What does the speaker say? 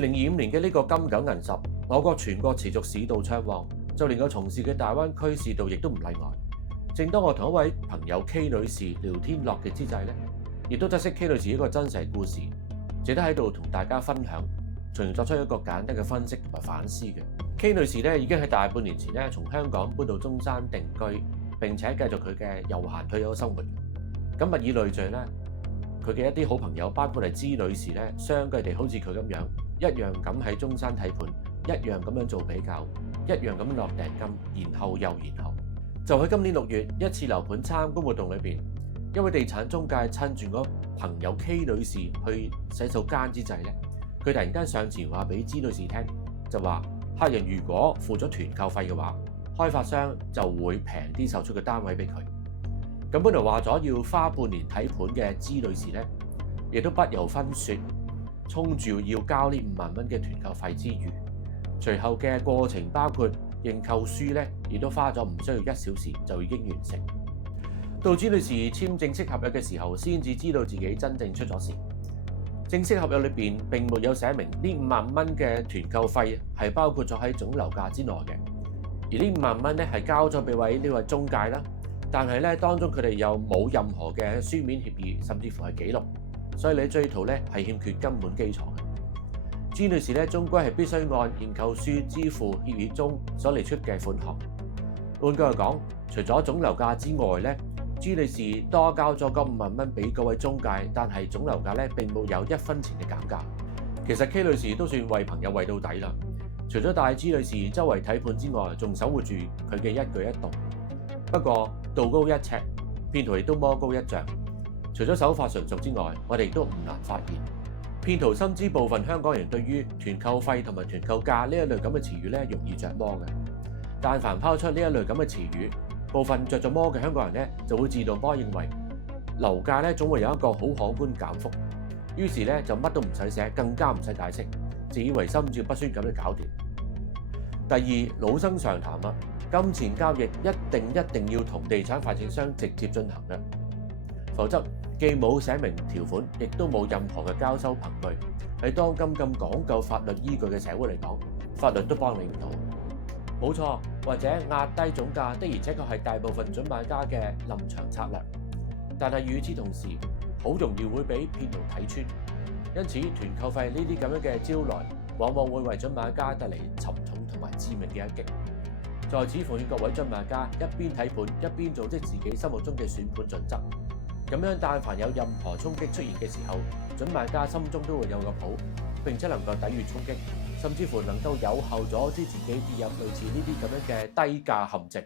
2025年嘅呢個金九銀十，我國全國持續市道暢旺，就連我從事嘅大灣區市道亦都唔例外。正當我同一位朋友 K 女士聊天樂極之際呢，亦都得悉 K 女士一個真實故事，值得喺度同大家分享，從而作出一個簡單嘅分析同埋反思嘅。K 女士咧已經喺大半年前咧從香港搬到中山定居，並且繼續佢嘅悠閒退休生活。咁物以類聚咧，佢嘅一啲好朋友，包括係芝女士咧，相繼地好似佢咁樣，一樣咁喺中山睇盤，一樣咁樣做比較，一樣咁落訂金，然後又然後。就喺今年6月一次樓盤參觀活動裏邊，一位地產中介趁住我朋友 K 女士去洗手間之際咧，佢突然間上前話俾芝女士聽，就話客人如果付咗團購費嘅話，開發商就會平啲售出嘅單位俾佢。咁本來話咗要花半年睇盤嘅芝女士咧，亦都不由分說，衝住要交呢5萬蚊嘅團購費之餘，隨後嘅過程包括認購書咧，亦都花咗唔需要1小時就已經完成。到芝女士簽正式合約嘅時候，先至知道自己真正出咗事。正式合約裏邊並沒有寫明呢5萬蚊嘅團購費係包括咗喺總樓價之內嘅，而呢5萬蚊咧係交咗俾呢位中介啦。但係咧當中佢哋又冇任何嘅書面協議，甚至乎係記錄，所以你追討咧係欠缺根本基礎嘅。朱女士咧終歸係必須按認購書支付協議中所列出嘅款項。換句話講，除咗總樓價之外咧，朱女士多交咗嗰5萬蚊俾嗰位中介，但係總樓價咧並冇有1分錢嘅減價。其實 K 女士都算為朋友為到底啦，除咗帶朱女士周圍睇盤之外，仲守護住佢嘅一舉一動。不過道高一尺，騙徒亦都魔高一丈。除咗手法純熟之外，我哋亦都唔難發現，騙徒深知部分香港人對於團購費同埋團購價呢一類咁嘅詞語咧容易着魔嘅。但凡拋出呢一類咁嘅詞語，部分着咗魔嘅香港人咧就會自動波認為樓價咧總會有一個好可觀減幅，於是咧就乜都唔使寫，更加唔使解釋，自以為心照不宣咁樣搞掂。第二，老生常談啦，金錢交易一定要同地產發展商直接進行嘅，否則既冇寫明條款，亦都冇任何嘅交收憑據。喺當今咁講究法律依據嘅社會嚟講，法律都幫你唔到。冇錯，或者壓低總價的而且確係大部分準買家嘅臨場策略，但係與此同時，好容易會俾騙徒睇穿。因此，團購費呢啲咁樣嘅招來，往往會為準買家帶嚟沉重同埋致命嘅一擊。在此奉勸各位準買家，一邊睇盤一邊組織自己心目中嘅選盤準則，咁樣但凡有任何衝擊出現嘅時候，準買家心中都會有個譜，並且能夠抵禦衝擊，甚至乎能夠有效阻止自己跌入類似呢啲咁樣嘅低價陷阱。